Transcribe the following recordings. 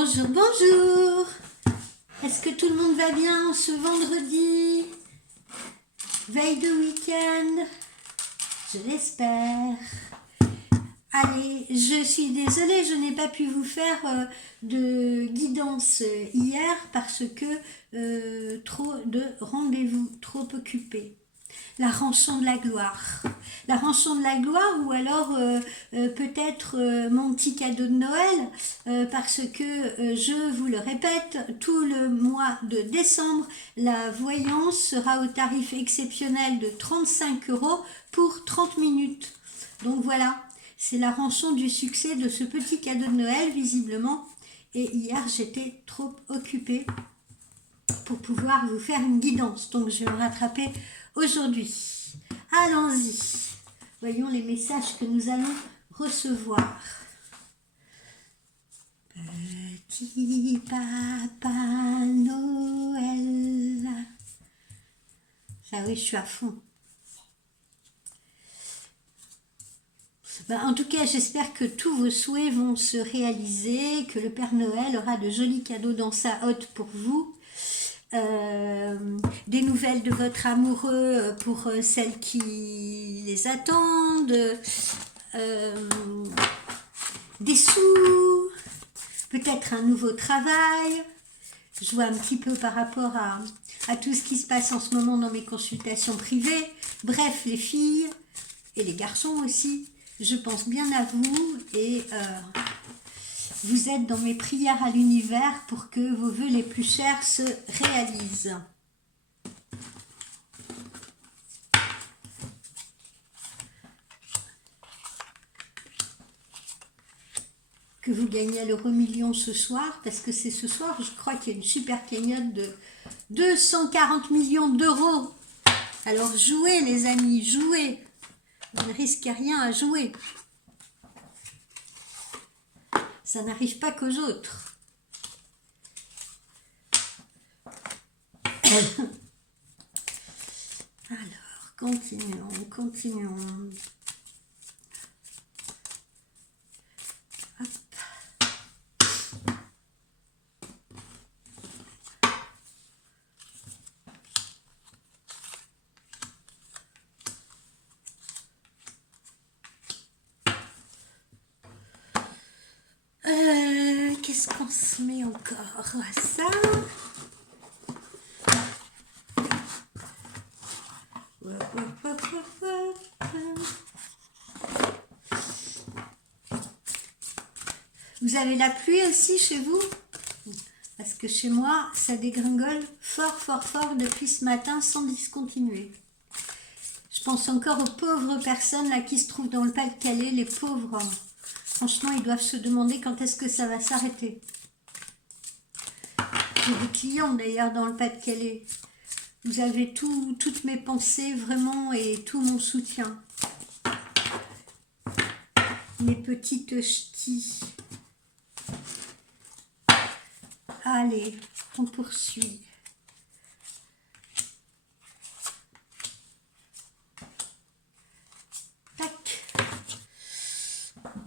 Bonjour, bonjour. Est-ce que tout le monde va bien ce vendredi? Veille de week-end? Je l'espère. Allez, je suis désolée, je n'ai pas pu vous faire de guidance hier parce que trop de rendez-vous, trop occupés. La rançon de la gloire. La rançon de la gloire ou alors peut-être mon petit cadeau de Noël parce que je vous le répète, tout le mois de décembre, la voyance sera au tarif exceptionnel de 35 € pour 30 minutes. Donc voilà, c'est la rançon du succès de ce petit cadeau de Noël visiblement. Et hier j'étais trop occupée pour pouvoir vous faire une guidance. Donc je vais me rattraper aujourd'hui. Allons-y. Voyons les messages que nous allons recevoir. Petit Papa Noël. Ah oui, je suis à fond. En tout cas, j'espère que tous vos souhaits vont se réaliser, que le Père Noël aura de jolis cadeaux dans sa hotte pour vous. Des nouvelles de votre amoureux pour celles qui les attendent, des sous, peut-être un nouveau travail. Je vois un petit peu par rapport à tout ce qui se passe en ce moment dans mes consultations privées. Bref, les filles et les garçons aussi, je pense bien à vous et vous êtes dans mes prières à l'univers pour que vos vœux les plus chers se réalisent. Que vous gagnez l'euro-million ce soir, parce que c'est ce soir, je crois qu'il y a une super cagnotte de 240 millions d'euros. Alors jouez les amis, jouez. Vous ne risquez rien à jouer. Ça n'arrive pas qu'aux autres. Alors, continuons. Hop. Qu'est-ce qu'on se met encore à ça? Vous avez la pluie aussi chez vous? Parce que chez moi, ça dégringole fort depuis ce matin sans discontinuer. Je pense encore aux pauvres personnes là qui se trouvent dans le Pas-de-Calais, les pauvres. Franchement, ils doivent se demander quand est-ce que ça va s'arrêter. J'ai des clients d'ailleurs dans le Pas-de-Calais. Vous avez toutes mes pensées vraiment et tout mon soutien. Mes petites ch'tis. Allez, on poursuit. Tac.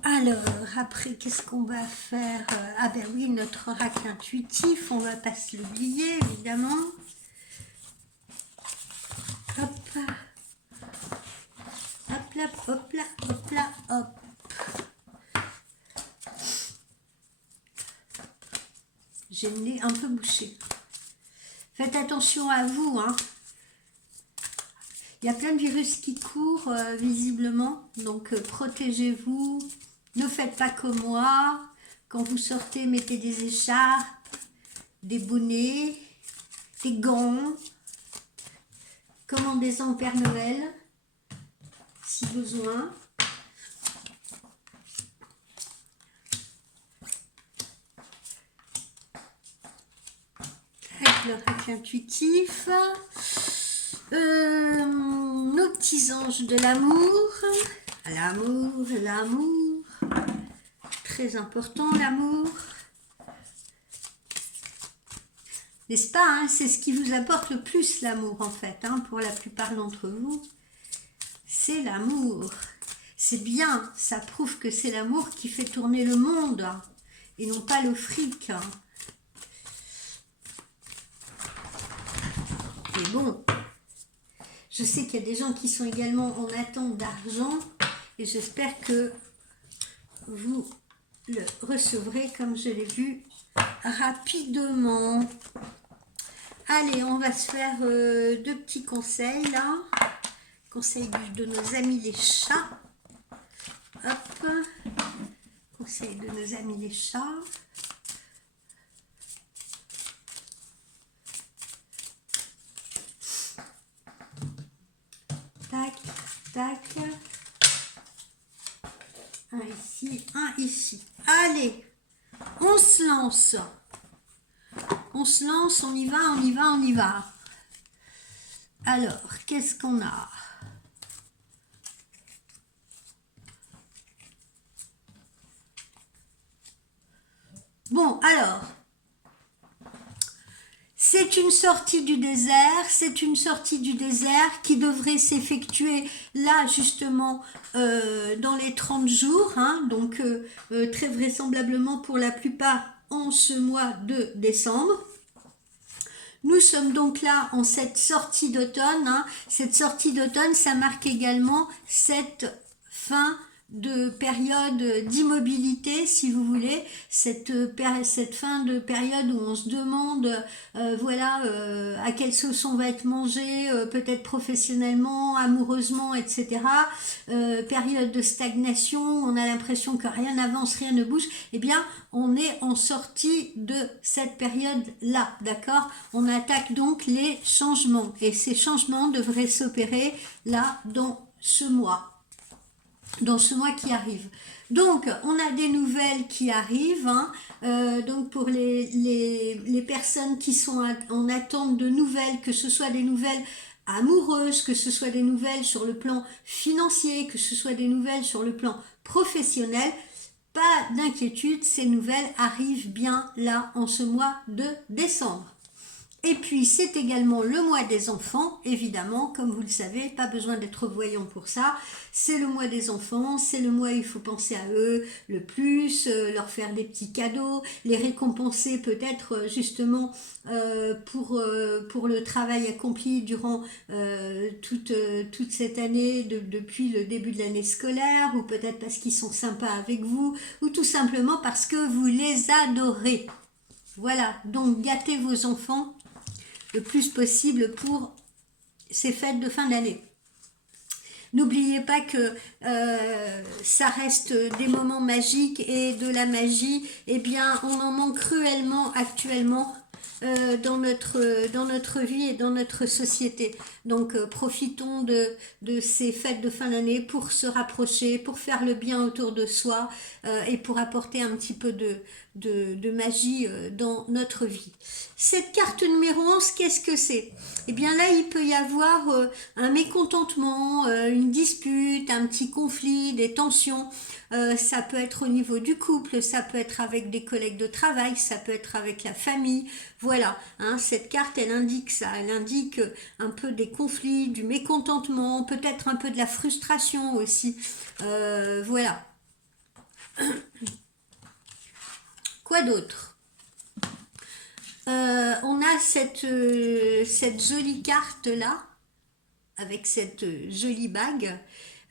Alors, après, qu'est-ce qu'on va faire? Ah ben oui, notre oracle intuitif, on va pas se l'oublier, évidemment. Hop. Hop là, hop là, hop là, hop. J'ai le nez un peu bouché. Faites attention à vous, hein. Il y a plein de virus qui courent, visiblement. Donc, protégez-vous. Ne faites pas comme moi. Quand vous sortez, mettez des écharpes, des bonnets, des gants. Commandez-en au Père Noël, si besoin. Avec l'oracle intuitif. Nos petits anges de l'amour. L'amour. Très important, l'amour. N'est-ce pas, hein, c'est ce qui vous apporte le plus, l'amour, en fait, hein, pour la plupart d'entre vous. C'est l'amour. C'est bien, ça prouve que c'est l'amour qui fait tourner le monde. et non pas le fric. Hein. Mais bon, je sais qu'il y a des gens qui sont également en attente d'argent et j'espère que vous le recevrez comme je l'ai vu rapidement. Allez, on va se faire deux petits conseils là. Conseil de nos amis les chats. Hop. Conseil de nos amis les chats. Tac, tac. Un ici, un ici. Allez, on se lance. On se lance, on y va, on y va, on y va. Alors, qu'est-ce qu'on a? Bon, alors, c'est une sortie du désert qui devrait s'effectuer là justement dans les 30 jours, hein, donc très vraisemblablement pour la plupart en ce mois de décembre. Nous sommes donc là en cette sortie d'automne, hein. Cette sortie d'automne, ça marque également cette fin de période d'immobilité, si vous voulez, cette fin de période où on se demande voilà à quelle sauce on va être mangé, peut-être professionnellement, amoureusement, etc. Période de stagnation, on a l'impression que rien n'avance, rien ne bouge. Eh bien, on est en sortie de cette période-là, d'accord? On attaque donc les changements et ces changements devraient s'opérer là dans ce mois. Dans ce mois qui arrive. Donc, on a des nouvelles qui arrivent. Hein. Donc, pour les personnes qui sont en attente de nouvelles, que ce soit des nouvelles amoureuses, que ce soit des nouvelles sur le plan financier, que ce soit des nouvelles sur le plan professionnel, pas d'inquiétude, ces nouvelles arrivent bien là en ce mois de décembre. Et puis, c'est également le mois des enfants, évidemment, comme vous le savez, pas besoin d'être voyant pour ça. C'est le mois des enfants, c'est le mois où il faut penser à eux le plus, leur faire des petits cadeaux, les récompenser peut-être justement pour le travail accompli durant toute cette année, depuis le début de l'année scolaire, ou peut-être parce qu'ils sont sympas avec vous, ou tout simplement parce que vous les adorez. Voilà, donc gâtez vos enfants le plus possible pour ces fêtes de fin d'année. N'oubliez pas que ça reste des moments magiques et de la magie, eh bien on en manque cruellement actuellement dans notre vie et dans notre société. Donc profitons de ces fêtes de fin d'année pour se rapprocher, pour faire le bien autour de soi et pour apporter un petit peu de magie dans notre vie. Cette carte numéro 11, qu'est-ce que c'est? Eh bien là, il peut y avoir un mécontentement, une dispute, un petit conflit, des tensions. Ça peut être au niveau du couple, ça peut être avec des collègues de travail, ça peut être avec la famille. Voilà, hein, cette carte, elle indique ça. Elle indique un peu des conflits, du mécontentement, peut-être un peu de la frustration aussi. Voilà. Quoi d'autre? On a cette jolie carte là, avec cette jolie bague.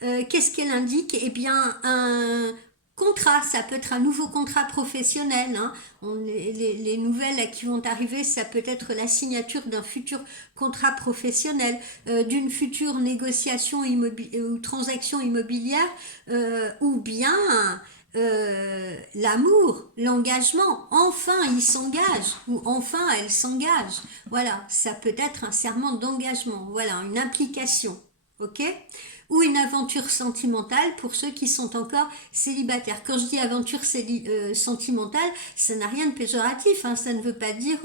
Qu'est-ce qu'elle indique? Eh bien, un contrat, ça peut être un nouveau contrat professionnel. Hein. Les nouvelles qui vont arriver, ça peut être la signature d'un futur contrat professionnel, d'une future négociation ou transaction immobilière, ou bien l'amour, l'engagement, enfin il s'engage ou enfin elle s'engage. Voilà, ça peut être un serment d'engagement, voilà, une implication, ok? Ou une aventure sentimentale pour ceux qui sont encore célibataires. Quand je dis aventure sentimentale, ça n'a rien de péjoratif, hein, ça ne veut pas dire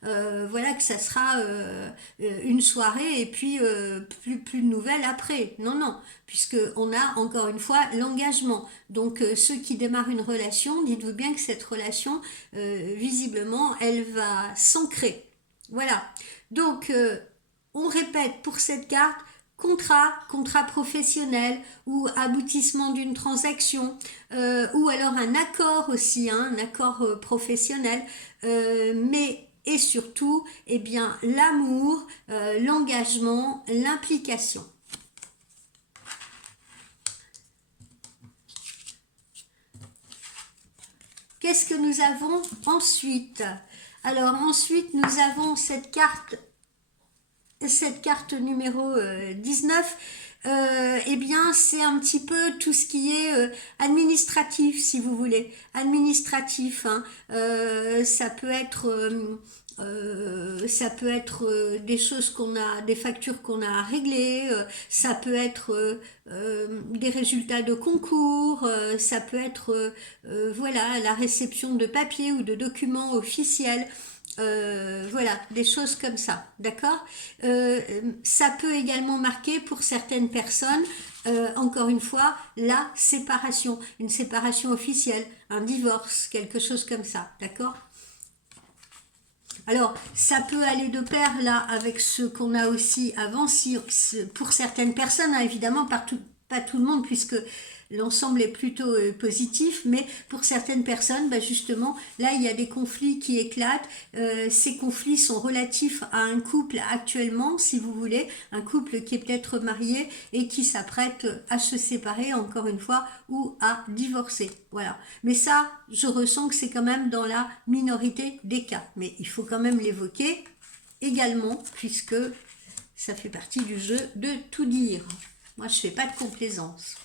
voilà que ça sera une soirée et puis plus de nouvelles après. Non, non, puisque on a encore une fois l'engagement. Donc ceux qui démarrent une relation, dites-vous bien que cette relation, visiblement, elle va s'ancrer. Voilà. Donc on répète pour cette carte, contrat professionnel ou aboutissement d'une transaction, ou alors un accord aussi, hein, un accord professionnel, mais et surtout, eh bien, l'amour, l'engagement, l'implication. Qu'est-ce que nous avons ensuite? Alors ensuite, nous avons cette carte numéro 19. Eh bien, c'est un petit peu tout ce qui est administratif, si vous voulez. Administratif, hein. Ça peut être des choses des factures qu'on a à régler, ça peut être des résultats de concours, ça peut être voilà, la réception de papiers ou de documents officiels. Voilà, des choses comme ça, d'accord. Ça peut également marquer pour certaines personnes, encore une fois, la séparation, une séparation officielle, un divorce, quelque chose comme ça, d'accord. Alors, ça peut aller de pair là avec ce qu'on a aussi avant, si, pour certaines personnes, hein, évidemment, pas tout le monde, puisque l'ensemble est plutôt positif, mais pour certaines personnes, bah justement, là, il y a des conflits qui éclatent. Ces conflits sont relatifs à un couple actuellement, si vous voulez, un couple qui est peut-être marié et qui s'apprête à se séparer, encore une fois, ou à divorcer. Voilà. Mais ça, je ressens que c'est quand même dans la minorité des cas. Mais il faut quand même l'évoquer également, puisque ça fait partie du jeu de tout dire. Moi, je ne fais pas de complaisance.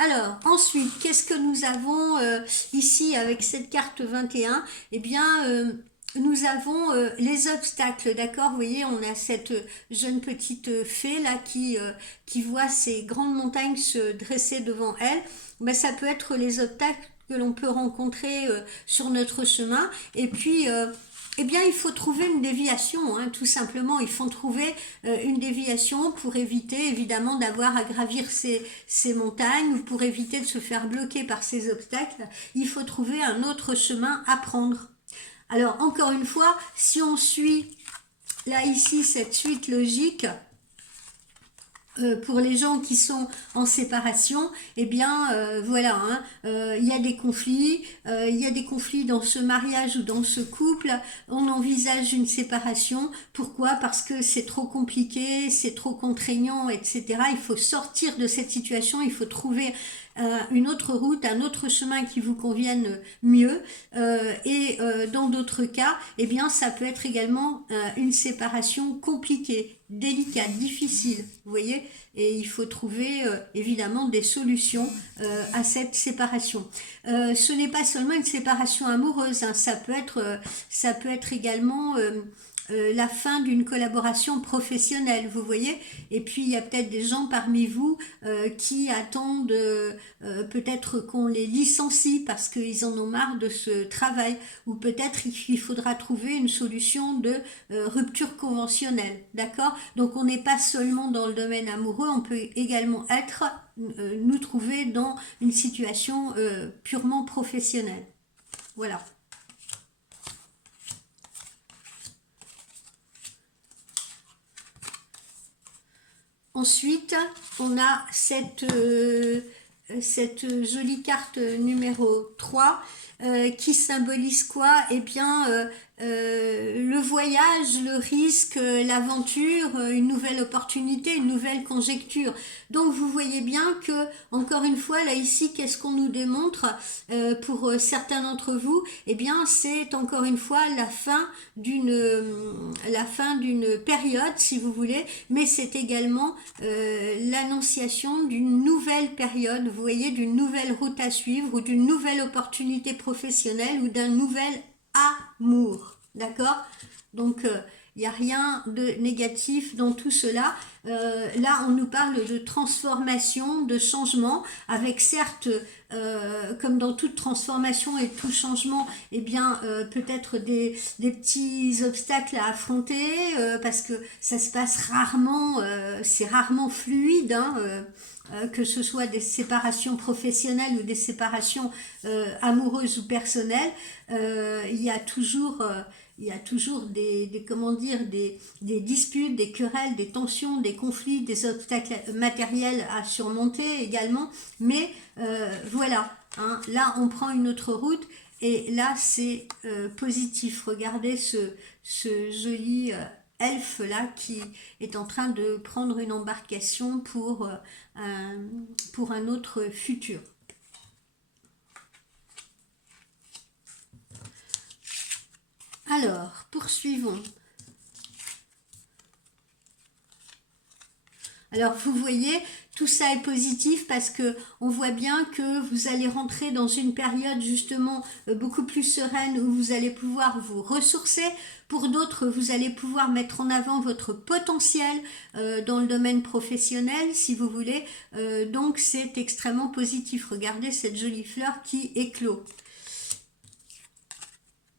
Alors, ensuite, qu'est-ce que nous avons ici avec cette carte 21? Eh bien, nous avons les obstacles, d'accord? Vous voyez, on a cette jeune petite fée là qui voit ces grandes montagnes se dresser devant elle. Ben, ça peut être les obstacles que l'on peut rencontrer sur notre chemin. Et puis, eh bien, il faut trouver une déviation, hein, tout simplement. Il faut trouver une déviation pour éviter, évidemment, d'avoir à gravir ces montagnes ou pour éviter de se faire bloquer par ces obstacles. Il faut trouver un autre chemin à prendre. Alors, encore une fois, si on suit, là, ici, cette suite logique, pour les gens qui sont en séparation, eh bien voilà, hein, il y a des conflits, dans ce mariage ou dans ce couple, on envisage une séparation. Pourquoi? Parce que c'est trop compliqué, c'est trop contraignant, etc. Il faut sortir de cette situation, il faut trouver une autre route, un autre chemin qui vous convienne mieux, et dans d'autres cas, eh bien ça peut être également une séparation compliquée, délicate, difficile, vous voyez, et il faut trouver évidemment des solutions à cette séparation. Ce n'est pas seulement une séparation amoureuse, hein, ça peut être également la fin d'une collaboration professionnelle, vous voyez. Et puis il y a peut-être des gens parmi vous qui attendent peut-être qu'on les licencie parce qu'ils en ont marre de ce travail, ou peut-être qu'il faudra trouver une solution de rupture conventionnelle, d'accord. Donc on n'est pas seulement dans le domaine amoureux, on peut également nous trouver dans une situation purement professionnelle. Voilà. Ensuite, on a cette jolie carte numéro 3 qui symbolise quoi? Eh bien, le voyage, le risque, l'aventure, une nouvelle opportunité, une nouvelle conjecture. Donc vous voyez bien que, encore une fois, là ici, qu'est-ce qu'on nous démontre pour certains d'entre vous? Eh bien, c'est encore une fois la fin d'une période, si vous voulez, mais c'est également l'annonciation d'une nouvelle période, vous voyez, d'une nouvelle route à suivre, ou d'une nouvelle opportunité professionnelle, ou d'un nouvel amour, d'accord. Donc il n'y a rien de négatif dans tout cela. Là on nous parle de transformation, de changement, avec certes comme dans toute transformation et tout changement, eh bien peut-être des petits obstacles à affronter, parce que ça se passe rarement, c'est rarement fluide, hein, que ce soit des séparations professionnelles ou des séparations amoureuses ou personnelles, il y a toujours comment dire, des disputes, des querelles, des tensions, des conflits, des obstacles matériels à surmonter également. Mais voilà, hein, là on prend une autre route et là c'est positif. Regardez ce joli elfe là qui est en train de prendre une embarcation pour un autre futur. Alors, poursuivons. Alors, vous voyez, tout ça est positif parce que on voit bien que vous allez rentrer dans une période justement beaucoup plus sereine où vous allez pouvoir vous ressourcer. Pour d'autres, vous allez pouvoir mettre en avant votre potentiel dans le domaine professionnel, si vous voulez. Donc, c'est extrêmement positif. Regardez cette jolie fleur qui éclot.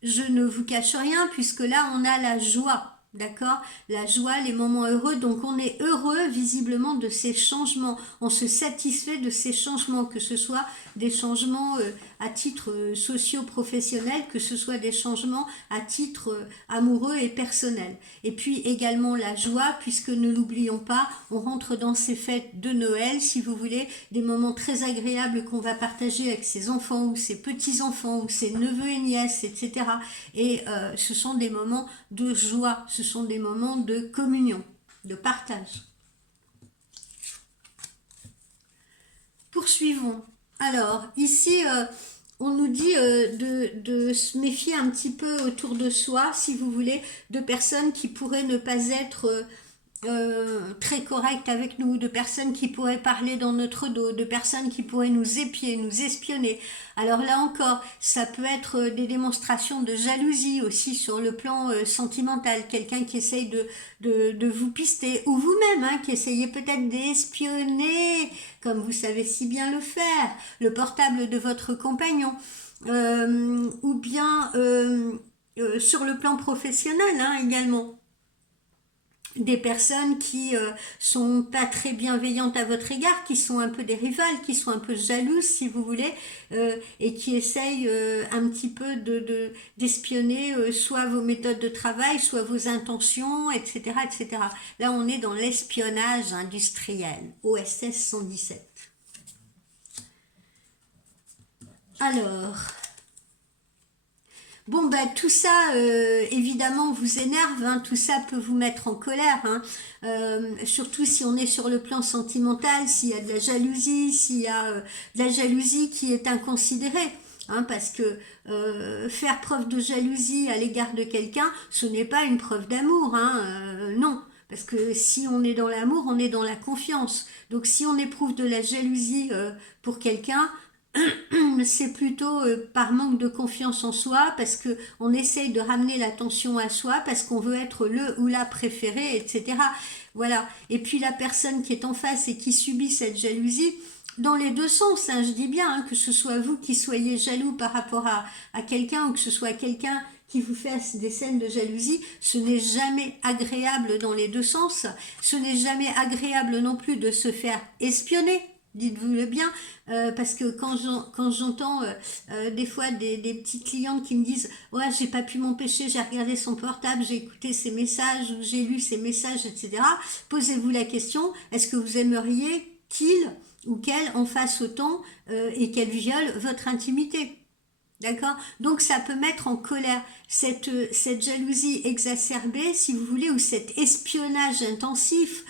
Je ne vous cache rien puisque là on a la joie, d'accord? La joie, les moments heureux, donc on est heureux visiblement de ces changements, on se satisfait de ces changements, que ce soit des changements à titre socio-professionnel, que ce soit des changements à titre amoureux et personnel. Et puis également la joie, puisque ne l'oublions pas, on rentre dans ces fêtes de Noël, si vous voulez, des moments très agréables qu'on va partager avec ses enfants ou ses petits-enfants ou ses neveux et nièces, etc. Et ce sont des moments de joie, ce sont des moments de communion, de partage. Poursuivons. Alors, ici, on nous dit de se méfier un petit peu autour de soi, si vous voulez, de personnes qui pourraient ne pas être très correctes avec nous, de personnes qui pourraient parler dans notre dos, de personnes qui pourraient nous épier, nous espionner. Alors là encore, ça peut être des démonstrations de jalousie aussi sur le plan sentimental, quelqu'un qui essaye de vous pister, ou vous-même, hein, qui essayez peut-être d'espionner, comme vous savez si bien le faire, le portable de votre compagnon, ou bien sur le plan professionnel hein, également. Des personnes qui sont pas très bienveillantes à votre égard, qui sont un peu des rivales, qui sont un peu jalouses si vous voulez, et qui essayent un petit peu d'espionner soit vos méthodes de travail, soit vos intentions, etc., etc. Là on est dans l'espionnage industriel, OSS 117. Alors... Bon, ben tout ça, évidemment, vous énerve, hein, tout ça peut vous mettre en colère, hein, surtout si on est sur le plan sentimental, s'il y a de la jalousie, s'il y a de la jalousie qui est inconsidérée. Hein, parce que faire preuve de jalousie à l'égard de quelqu'un, ce n'est pas une preuve d'amour, hein, non. Parce que si on est dans l'amour, on est dans la confiance. Donc si on éprouve de la jalousie pour quelqu'un, c'est plutôt par manque de confiance en soi, parce que on essaye de ramener l'attention à soi, parce qu'on veut être le ou la préférée, etc. Voilà. Et puis la personne qui est en face et qui subit cette jalousie, dans les deux sens, hein, je dis bien, hein, que ce soit vous qui soyez jaloux par rapport à quelqu'un, ou que ce soit quelqu'un qui vous fasse des scènes de jalousie, ce n'est jamais agréable dans les deux sens. Ce n'est jamais agréable non plus de se faire espionner. Dites-vous-le bien, parce que quand j'entends des fois des petites clientes qui me disent « Ouais, j'ai pas pu m'empêcher, j'ai regardé son portable, j'ai écouté ses messages, ou j'ai lu ses messages, etc. » Posez-vous la question, est-ce que vous aimeriez qu'il ou qu'elle en fasse autant et qu'elle viole votre intimité ? D'accord? Donc ça peut mettre en colère cette jalousie exacerbée, si vous voulez, ou cet espionnage intensif.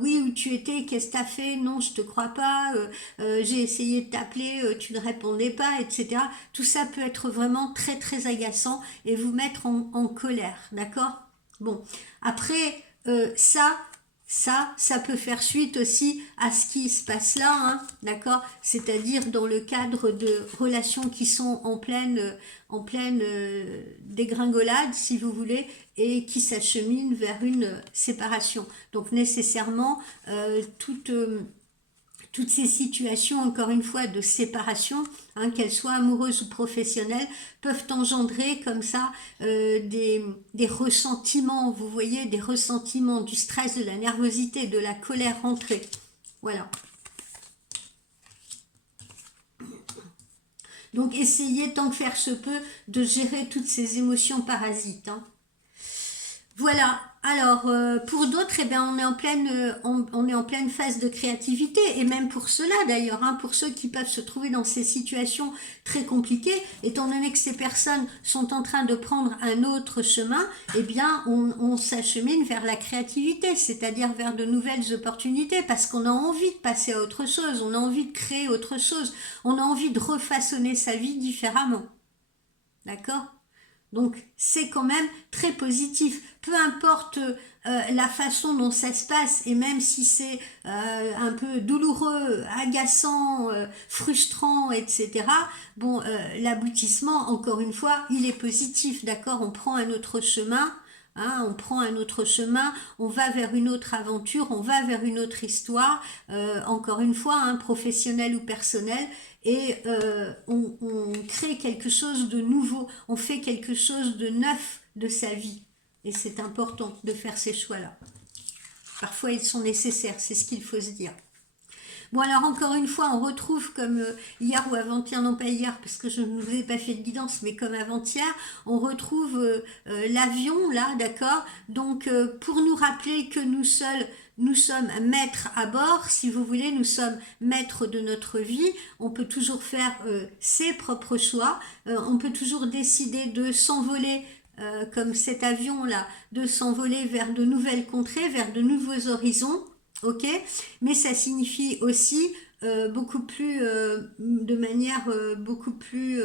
Oui, où tu étais, qu'est-ce que t'as fait? Non, je te crois pas, j'ai essayé de t'appeler, tu ne répondais pas, etc. Tout ça peut être vraiment très très agaçant et vous mettre en colère, d'accord? Bon, après, ça peut faire suite aussi à ce qui se passe là, hein, d'accord? C'est-à-dire dans le cadre de relations qui sont en pleine dégringolade, si vous voulez, et qui s'acheminent vers une séparation. Donc nécessairement, toutes ces situations, encore une fois, de séparation, hein, qu'elles soient amoureuses ou professionnelles, peuvent engendrer comme ça des ressentiments, vous voyez, des ressentiments, du stress, de la nervosité, de la colère rentrée. Voilà. Donc essayez tant que faire se peut de gérer toutes ces émotions parasites, hein. Voilà. Alors, pour d'autres, eh bien, on est en pleine phase de créativité, et même pour ceux-là d'ailleurs, hein, pour ceux qui peuvent se trouver dans ces situations très compliquées, étant donné que ces personnes sont en train de prendre un autre chemin, eh bien, on s'achemine vers la créativité, c'est-à-dire vers de nouvelles opportunités, parce qu'on a envie de passer à autre chose, on a envie de créer autre chose, on a envie de refaçonner sa vie différemment. D'accord? Donc c'est quand même très positif. Peu importe la façon dont ça se passe, et même si c'est un peu douloureux, agaçant, frustrant, etc. Bon, l'aboutissement, encore une fois, il est positif, d'accord? On prend un autre chemin. Hein, on prend un autre chemin, on va vers une autre aventure, on va vers une autre histoire, encore une fois, hein, professionnelle ou personnelle, et on crée quelque chose de nouveau, on fait quelque chose de neuf de sa vie. Et c'est important de faire ces choix-là. Parfois, ils sont nécessaires, c'est ce qu'il faut se dire. Bon, alors encore une fois, on retrouve comme hier ou avant-hier, non pas hier parce que je ne vous ai pas fait de guidance, mais comme avant-hier, on retrouve l'avion là, d'accord? Donc pour nous rappeler que nous seuls, nous sommes maîtres à bord, si vous voulez, nous sommes maîtres de notre vie, on peut toujours faire ses propres choix, on peut toujours décider de s'envoler comme cet avion-là, de s'envoler vers de nouvelles contrées, vers de nouveaux horizons. Ok, mais ça signifie aussi beaucoup plus, de manière beaucoup plus,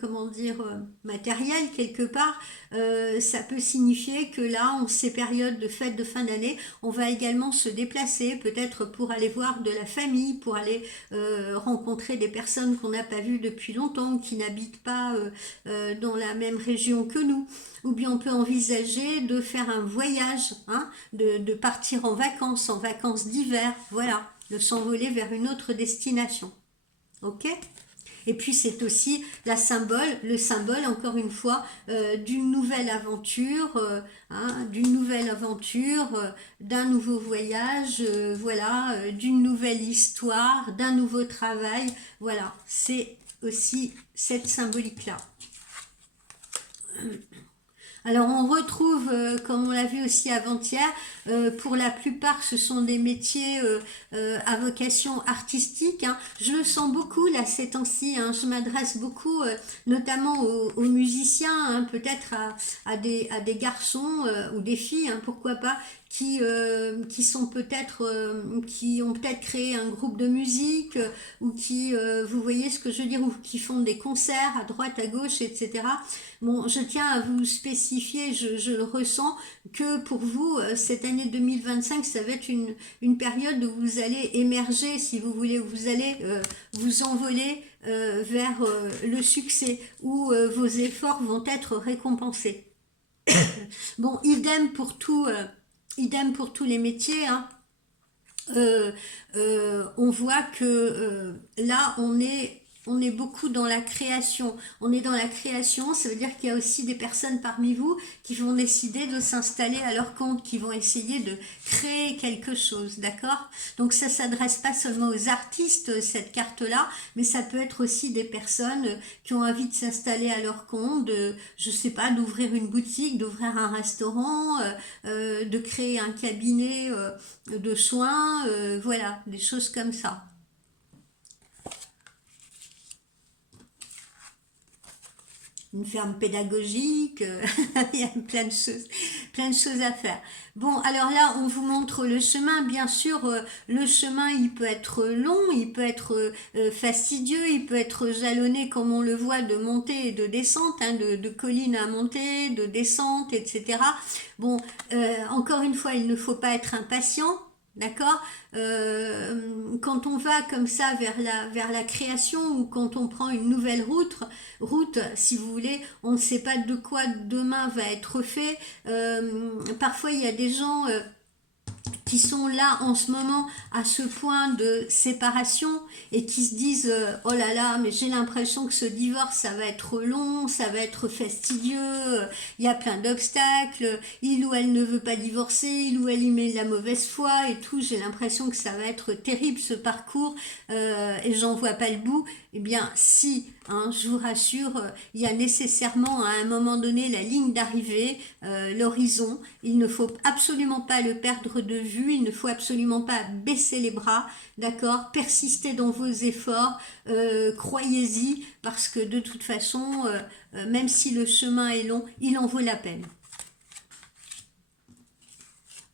comment dire, matérielle quelque part. Ça peut signifier que là, en ces périodes de fêtes de fin d'année, on va également se déplacer, peut-être pour aller voir de la famille, pour aller rencontrer des personnes qu'on n'a pas vues depuis longtemps, qui n'habitent pas dans la même région que nous. Ou bien on peut envisager de faire un voyage, hein, de partir en vacances d'hiver, voilà, de s'envoler vers une autre destination. Ok? Et puis c'est aussi le symbole, encore une fois, d'une nouvelle aventure, hein, d'un nouveau voyage, voilà, d'une nouvelle histoire, d'un nouveau travail. Voilà, c'est aussi cette symbolique-là. Alors on retrouve, comme on l'a vu aussi avant-hier, pour la plupart ce sont des métiers à vocation artistique, hein. Je le sens beaucoup là ces temps-ci, hein. Je m'adresse beaucoup notamment aux musiciens, hein, peut-être à des garçons ou des filles, hein, pourquoi pas, qui sont peut-être qui ont peut-être créé un groupe de musique ou qui vous voyez ce que je veux dire, ou qui font des concerts à droite à gauche, etc. Bon, je tiens à vous spécifier, je le ressens, que pour vous cette année 2025 ça va être une période où vous allez émerger, si vous voulez, où vous allez vous envoler vers le succès, où vos efforts vont être récompensés. Bon, idem pour tous les métiers, hein. On voit que là on est beaucoup dans la création. On est dans la création, ça veut dire qu'il y a aussi des personnes parmi vous qui vont décider de s'installer à leur compte, qui vont essayer de créer quelque chose, d'accord? Donc ça s'adresse pas seulement aux artistes, cette carte-là, mais ça peut être aussi des personnes qui ont envie de s'installer à leur compte, je sais pas, d'ouvrir une boutique, d'ouvrir un restaurant, de créer un cabinet de soins, voilà, des choses comme ça. Une ferme pédagogique, il y a plein de choses à faire. Bon, alors là, on vous montre le chemin. Bien sûr, le chemin, il peut être long, il peut être fastidieux, il peut être jalonné, comme on le voit, de montée et de descente, hein, de colline à montée, de descente, etc. Bon, encore une fois, il ne faut pas être impatient. D'accord, quand on va comme ça vers la création, ou quand on prend une nouvelle route, si vous voulez, on ne sait pas de quoi demain va être fait. Parfois, il y a des gens qui sont là en ce moment à ce point de séparation et qui se disent oh là là, mais j'ai l'impression que ce divorce ça va être long, ça va être fastidieux, il y a plein d'obstacles, il ou elle ne veut pas divorcer, il ou elle y met la mauvaise foi et tout, j'ai l'impression que ça va être terrible ce parcours et j'en vois pas le bout. eh bien si, hein, je vous rassure, il y a nécessairement à un moment donné la ligne d'arrivée, l'horizon. Il ne faut absolument pas le perdre de vue, il ne faut absolument pas baisser les bras, d'accord? Persistez dans vos efforts, croyez-y, parce que de toute façon, même si le chemin est long, il en vaut la peine.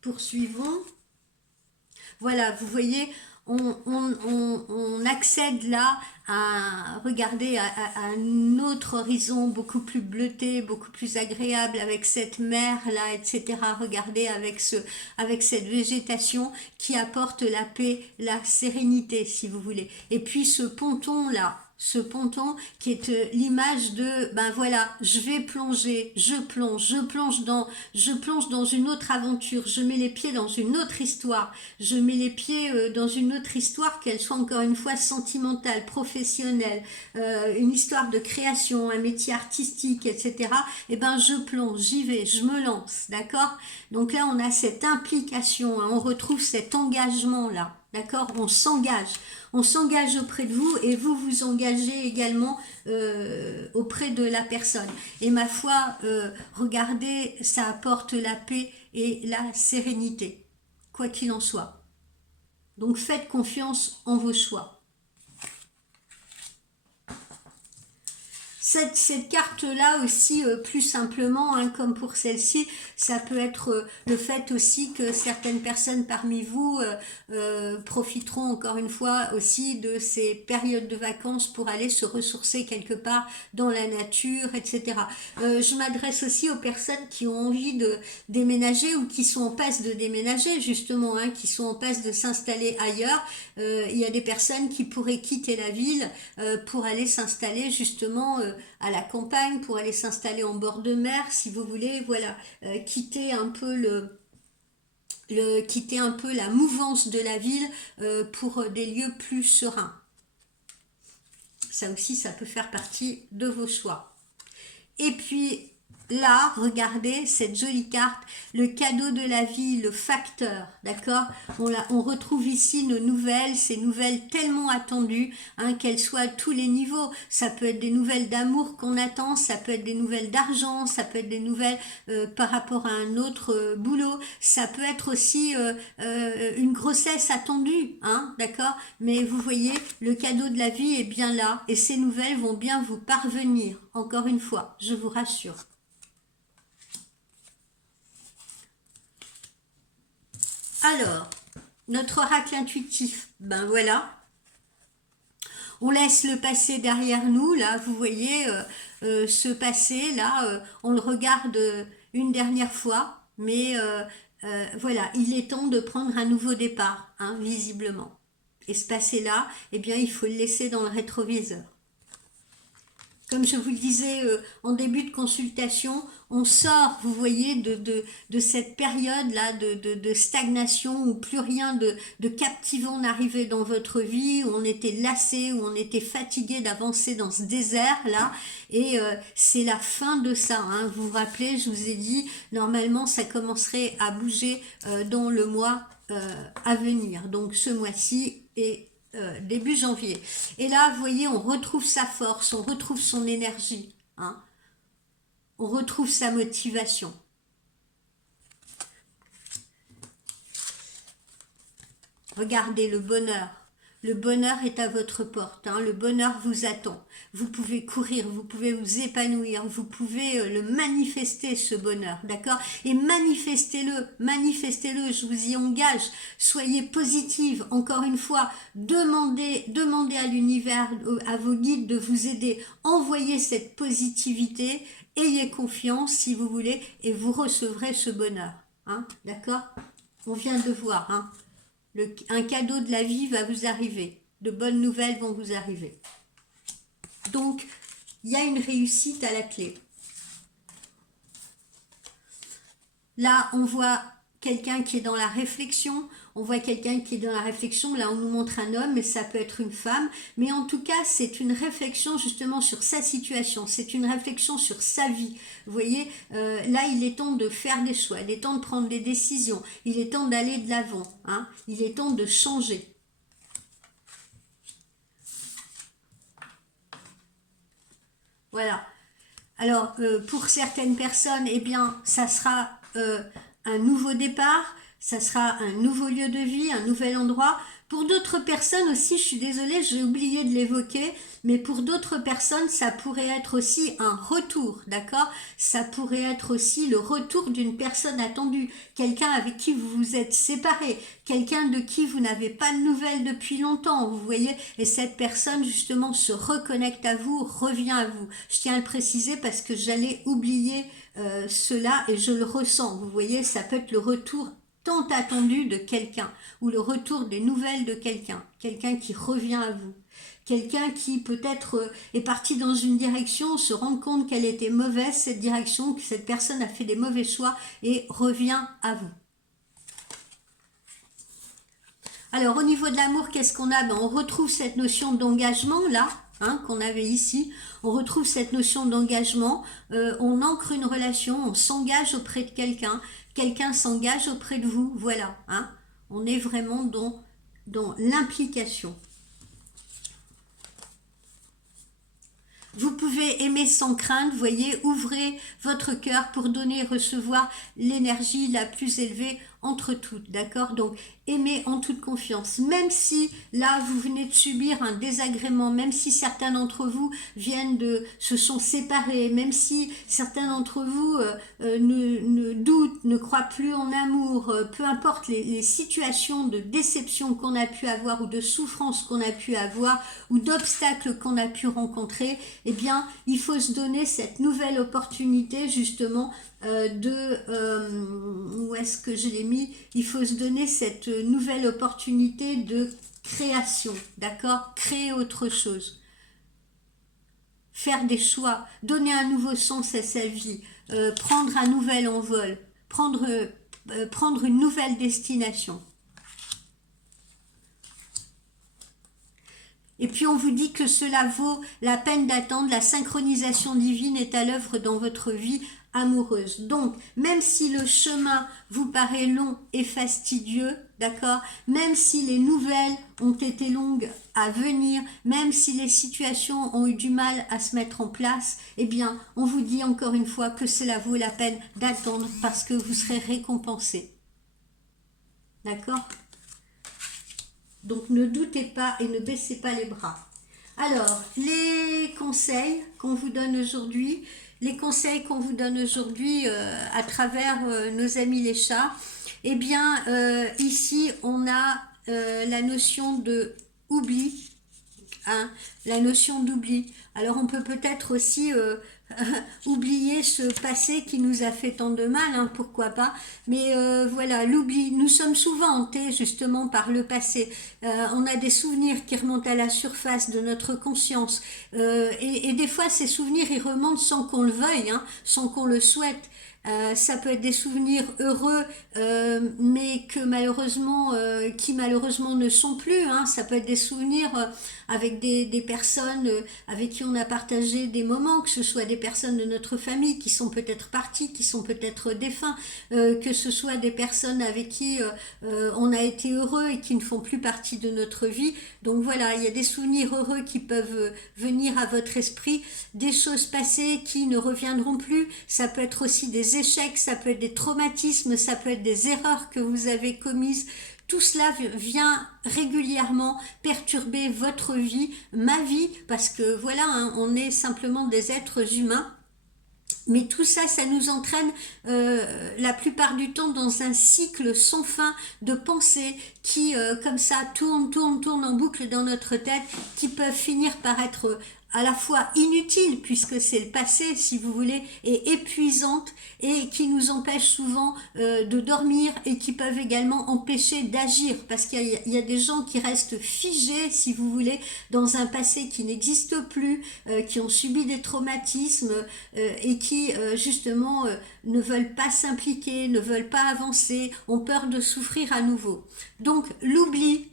Poursuivons. Voilà, vous voyez, on accède là à regarder à un autre horizon beaucoup plus bleuté, beaucoup plus agréable avec cette mer là, etc. Regardez avec cette végétation qui apporte la paix, la sérénité, si vous voulez. Et puis ce ponton là, ce ponton qui est l'image de, ben voilà, je vais plonger, je plonge dans une autre aventure, je mets les pieds dans une autre histoire, je mets les pieds dans une autre histoire, qu'elle soit encore une fois sentimentale, professionnelle, une histoire de création, un métier artistique, etc. Et ben je plonge, j'y vais, je me lance, d'accord? Donc là on a cette implication, hein, on retrouve cet engagement là. D'accord? On s'engage auprès de vous et vous vous engagez également auprès de la personne. Et ma foi, regardez, ça apporte la paix et la sérénité, quoi qu'il en soit. Donc faites confiance en vos choix. Cette carte-là aussi, plus simplement, hein, comme pour celle-ci, ça peut être le fait aussi que certaines personnes parmi vous profiteront encore une fois aussi de ces périodes de vacances pour aller se ressourcer quelque part dans la nature, etc. Je m'adresse aussi aux personnes qui ont envie de déménager ou qui sont en passe de déménager, justement, hein, qui sont en passe de s'installer ailleurs. Il y a des personnes qui pourraient quitter la ville pour aller s'installer justement à la campagne, pour aller s'installer en bord de mer, si vous voulez, voilà, quitter un peu quitter un peu la mouvance de la ville pour des lieux plus sereins. Ça aussi, ça peut faire partie de vos choix. Et puis là, regardez cette jolie carte, le cadeau de la vie, le facteur, d'accord? On retrouve ici nos nouvelles, ces nouvelles tellement attendues, hein, qu'elles soient à tous les niveaux. Ça peut être des nouvelles d'amour qu'on attend, ça peut être des nouvelles d'argent, ça peut être des nouvelles par rapport à un autre boulot, ça peut être aussi une grossesse attendue, hein, d'accord? Mais vous voyez, le cadeau de la vie est bien là et ces nouvelles vont bien vous parvenir, encore une fois, je vous rassure. Alors, notre oracle intuitif, ben voilà, on laisse le passé derrière nous, là, vous voyez, ce passé, là, on le regarde une dernière fois, mais voilà, il est temps de prendre un nouveau départ, hein, visiblement. Et ce passé-là, eh bien, il faut le laisser dans le rétroviseur. Comme je vous le disais en début de consultation, on sort, vous voyez, de cette période-là de stagnation où plus rien de captivant n'arrivait dans votre vie, où on était lassé, où on était fatigué d'avancer dans ce désert-là. Et c'est la fin de ça. Hein. Vous vous rappelez, je vous ai dit, normalement, ça commencerait à bouger dans le mois à venir. Donc ce mois-ci et début janvier. Et là, vous voyez, on retrouve sa force, on retrouve son énergie, hein. On retrouve sa motivation. Regardez le bonheur. Le bonheur est à votre porte, hein. Le bonheur vous attend. Vous pouvez courir, vous pouvez vous épanouir, vous pouvez le manifester, ce bonheur, d'accord? Et manifestez-le, je vous y engage. Soyez positive, encore une fois, demandez à l'univers, à vos guides de vous aider. Envoyez cette positivité, ayez confiance si vous voulez, et vous recevrez ce bonheur, hein, d'accord? On vient de voir, hein. Un cadeau de la vie va vous arriver. De bonnes nouvelles vont vous arriver. Donc, il y a une réussite à la clé. Là, on voit quelqu'un qui est dans la réflexion. On voit quelqu'un qui est dans la réflexion. Là, on nous montre un homme, mais ça peut être une femme. Mais en tout cas, c'est une réflexion justement sur sa situation. C'est une réflexion sur sa vie. Vous voyez, là, il est temps de faire des choix. Il est temps de prendre des décisions. Il est temps d'aller de l'avant. Hein. Il est temps de changer. Voilà. Alors, pour certaines personnes, eh bien, ça sera un nouveau départ, ça sera un nouveau lieu de vie, un nouvel endroit. Pour d'autres personnes aussi, je suis désolée, j'ai oublié de l'évoquer, mais pour d'autres personnes, ça pourrait être aussi un retour, d'accord? Ça pourrait être aussi le retour d'une personne attendue, quelqu'un avec qui vous vous êtes séparés, quelqu'un de qui vous n'avez pas de nouvelles depuis longtemps, vous voyez, et cette personne justement se reconnecte à vous, revient à vous. Je tiens à le préciser parce que j'allais oublier cela et je le ressens, vous voyez, ça peut être le retour tant attendu de quelqu'un ou le retour des nouvelles de quelqu'un, quelqu'un qui revient à vous. Quelqu'un qui peut-être est parti dans une direction, se rend compte qu'elle était mauvaise, cette direction, que cette personne a fait des mauvais choix et revient à vous. Alors au niveau de l'amour, qu'est-ce qu'on a? On retrouve cette notion d'engagement là, qu'on avait ici. On retrouve cette notion d'engagement. On ancre une relation, on s'engage auprès de quelqu'un. Quelqu'un s'engage auprès de vous. Voilà. On est vraiment dans l'implication. Vous pouvez aimer sans crainte, voyez, ouvrez votre cœur pour donner et recevoir l'énergie la plus élevée entre toutes, d'accord? Donc, aimez en toute confiance, même si là, vous venez de subir un désagrément, même si certains d'entre vous se sont séparés, même si certains d'entre vous ne doutent, ne croient plus en amour, peu importe les situations de déception qu'on a pu avoir ou de souffrance qu'on a pu avoir ou d'obstacles qu'on a pu rencontrer, eh bien, il faut se donner cette nouvelle opportunité justement où est-ce que je l'ai mis? Il faut se donner cette nouvelle opportunité de création, d'accord? Créer autre chose, faire des choix, donner un nouveau sens à sa vie, prendre un nouvel envol, prendre une nouvelle destination. Et puis on vous dit que cela vaut la peine d'attendre, la synchronisation divine est à l'œuvre dans votre vie amoureuse. Donc, même si le chemin vous paraît long et fastidieux, d'accord, même si les nouvelles ont été longues à venir, même si les situations ont eu du mal à se mettre en place, eh bien, on vous dit encore une fois que cela vaut la peine d'attendre parce que vous serez récompensé. D'accord ? Donc ne doutez pas et ne baissez pas les bras. Alors, les conseils qu'on vous donne aujourd'hui, à travers nos amis les chats, eh bien, ici, on a la notion de oubli, la notion d'oubli. Alors, on peut peut-être aussi oublier ce passé qui nous a fait tant de mal, pourquoi pas, mais voilà, l'oubli, nous sommes souvent hantés justement par le passé, on a des souvenirs qui remontent à la surface de notre conscience, et des fois ces souvenirs ils remontent sans qu'on le veuille, sans qu'on le souhaite. Ça peut être des souvenirs heureux, mais qui malheureusement ne sont plus. Ça peut être des souvenirs avec des personnes avec qui on a partagé des moments, que ce soit des personnes de notre famille qui sont peut-être parties, qui sont peut-être défunts, que ce soit des personnes avec qui on a été heureux et qui ne font plus partie de notre vie. Donc voilà, il y a des souvenirs heureux qui peuvent venir à votre esprit, des choses passées qui ne reviendront plus. Ça peut être aussi des échecs, ça peut être des traumatismes, ça peut être des erreurs que vous avez commises. Tout cela vient régulièrement perturber votre vie, ma vie, parce que voilà, on est simplement des êtres humains. Mais tout ça, ça nous entraîne la plupart du temps dans un cycle sans fin de pensées qui, comme ça, tournent en boucle dans notre tête, qui peuvent finir par être à la fois inutile puisque c'est le passé si vous voulez, et épuisante, et qui nous empêchent souvent de dormir et qui peuvent également empêcher d'agir parce qu'il y a des gens qui restent figés si vous voulez dans un passé qui n'existe plus, qui ont subi des traumatismes et qui justement ne veulent pas s'impliquer, ne veulent pas avancer, ont peur de souffrir à nouveau. Donc l'oubli,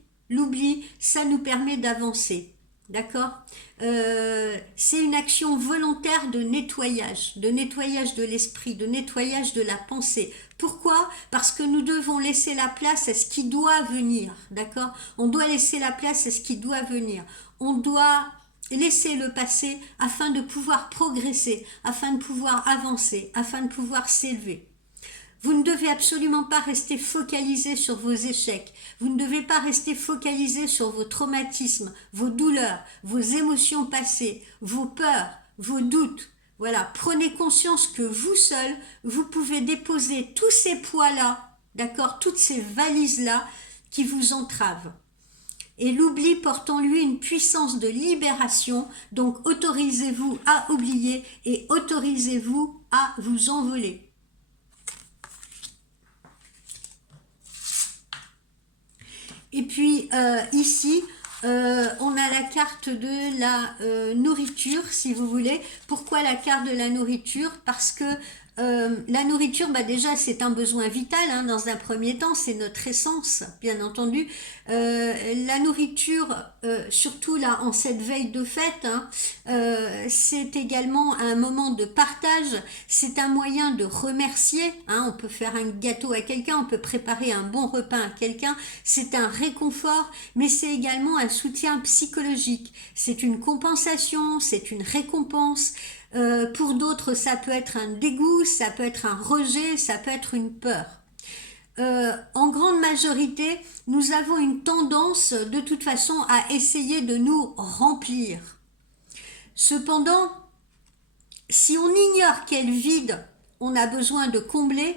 ça nous permet d'avancer. D'accord, c'est une action volontaire de nettoyage de l'esprit, de nettoyage de la pensée. Pourquoi? Parce que nous devons laisser la place à ce qui doit venir. D'accord, on doit laisser la place à ce qui doit venir. On doit Laissez-le passer afin de pouvoir progresser, afin de pouvoir avancer, afin de pouvoir s'élever. Vous ne devez absolument pas rester focalisé sur vos échecs. Vous ne devez pas rester focalisé sur vos traumatismes, vos douleurs, vos émotions passées, vos peurs, vos doutes. Voilà, prenez conscience que vous seul, vous pouvez déposer tous ces poids-là, d'accord, toutes ces valises-là qui vous entravent. Et l'oubli porte en lui une puissance de libération, donc autorisez-vous à oublier et autorisez-vous à vous envoler. Et puis ici, on a la carte de la nourriture, si vous voulez. Pourquoi la carte de la nourriture? Parce que la nourriture, déjà c'est un besoin vital, hein, dans un premier temps, c'est notre essence, bien entendu. La nourriture, surtout là en cette veille de fête, hein, c'est également un moment de partage, c'est un moyen de remercier, hein, on peut faire un gâteau à quelqu'un, on peut préparer un bon repas à quelqu'un, c'est un réconfort, mais c'est également un soutien psychologique, c'est une compensation, c'est une récompense. Pour d'autres, ça peut être un dégoût, ça peut être un rejet, ça peut être une peur. En grande majorité, nous avons une tendance de toute façon à essayer de nous remplir. Cependant, si on ignore quel vide on a besoin de combler,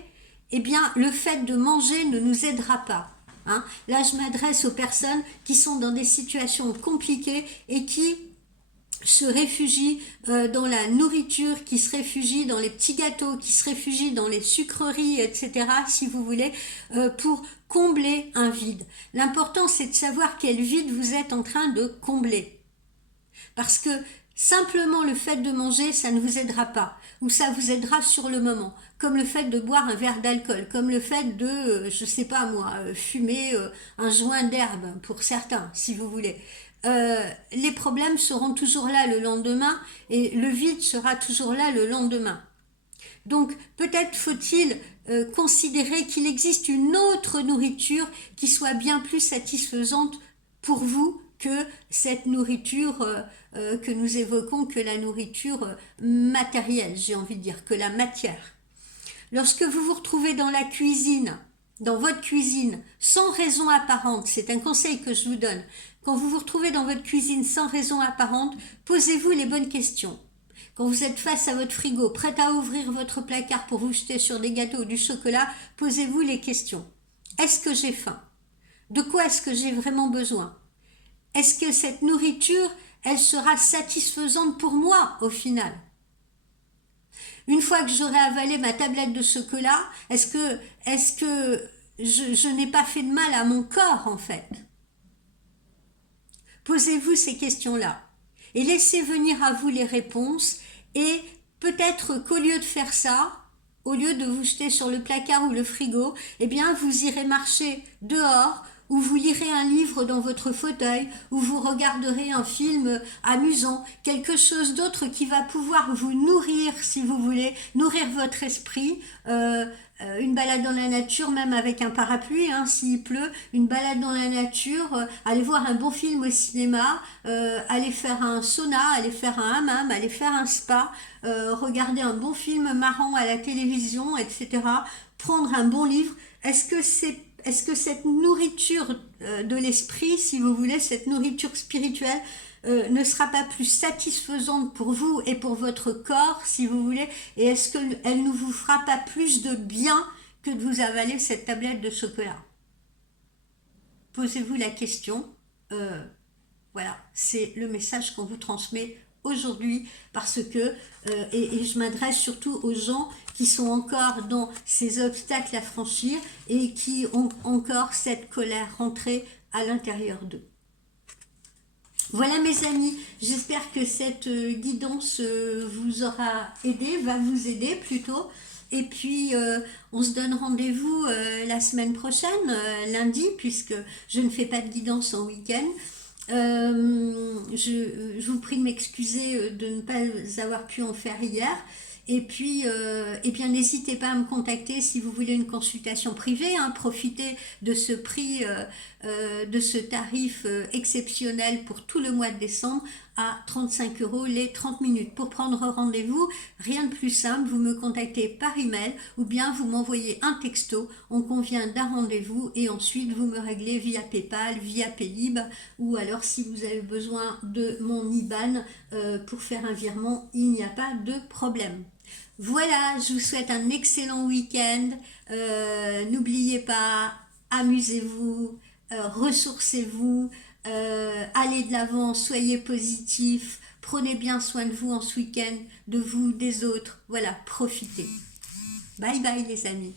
eh bien le fait de manger ne nous aidera pas. Hein. Là, je m'adresse aux personnes qui sont dans des situations compliquées et qui se réfugient dans la nourriture, qui se réfugient dans les petits gâteaux, qui se réfugient dans les sucreries, etc., si vous voulez, pour combler un vide. L'important, c'est de savoir quel vide vous êtes en train de combler. Parce que simplement le fait de manger, ça ne vous aidera pas, ou ça vous aidera sur le moment, comme le fait de boire un verre d'alcool, comme le fait de, je sais pas moi, fumer un joint d'herbe, pour certains, si vous voulez. Les problèmes seront toujours là le lendemain et le vide sera toujours là le lendemain. Donc peut-être faut-il considérer qu'il existe une autre nourriture qui soit bien plus satisfaisante pour vous que cette nourriture que nous évoquons, que la nourriture matérielle, j'ai envie de dire, que la matière. Lorsque vous vous retrouvez dans la cuisine, dans votre cuisine, sans raison apparente, c'est un conseil que je vous donne, quand vous vous retrouvez dans votre cuisine sans raison apparente, posez-vous les bonnes questions. Quand vous êtes face à votre frigo, prête à ouvrir votre placard pour vous jeter sur des gâteaux ou du chocolat, posez-vous les questions. Est-ce que j'ai faim? De quoi est-ce que j'ai vraiment besoin? Est-ce que cette nourriture, elle sera satisfaisante pour moi au final? Une fois que j'aurai avalé ma tablette de chocolat, est-ce que je n'ai pas fait de mal à mon corps en fait? Posez-vous ces questions-là et laissez venir à vous les réponses et peut-être qu'au lieu de faire ça, au lieu de vous jeter sur le placard ou le frigo, eh bien vous irez marcher dehors ou vous lirez un livre dans votre fauteuil ou vous regarderez un film amusant, quelque chose d'autre qui va pouvoir vous nourrir si vous voulez, nourrir votre esprit, une balade dans la nature, même avec un parapluie, hein, s'il pleut, une balade dans la nature, aller voir un bon film au cinéma, aller faire un sauna, aller faire un hammam, aller faire un spa, regarder un bon film marrant à la télévision, etc., prendre un bon livre. Est-ce que cette nourriture de l'esprit, si vous voulez, cette nourriture spirituelle, ne sera pas plus satisfaisante pour vous et pour votre corps, si vous voulez, et est-ce qu'elle ne vous fera pas plus de bien que de vous avaler cette tablette de chocolat? Posez-vous la question. Voilà, c'est le message qu'on vous transmet aujourd'hui parce que, et je m'adresse surtout aux gens qui sont encore dans ces obstacles à franchir et qui ont encore cette colère rentrée à l'intérieur d'eux. Voilà mes amis, j'espère que cette guidance vous aura aidé, va vous aider plutôt. Et puis on se donne rendez-vous la semaine prochaine, lundi, puisque je ne fais pas de guidance en week-end. Je vous prie de m'excuser de ne pas avoir pu en faire hier. Et puis, eh bien, n'hésitez pas à me contacter si vous voulez une consultation privée. Hein, profitez de ce prix, de ce tarif exceptionnel pour tout le mois de décembre. à 35 € les 30 minutes. Pour prendre rendez-vous, rien de plus simple, vous me contactez par email ou bien vous m'envoyez un texto, on convient d'un rendez-vous et ensuite vous me réglez via PayPal, via Paylib ou alors si vous avez besoin de mon IBAN pour faire un virement, il n'y a pas de problème. Voilà, je vous souhaite un excellent week-end. N'oubliez pas, amusez-vous, ressourcez-vous, allez de l'avant, soyez positifs, prenez bien soin de vous en ce week-end, de vous, des autres. Voilà, profitez. Bye bye les amis.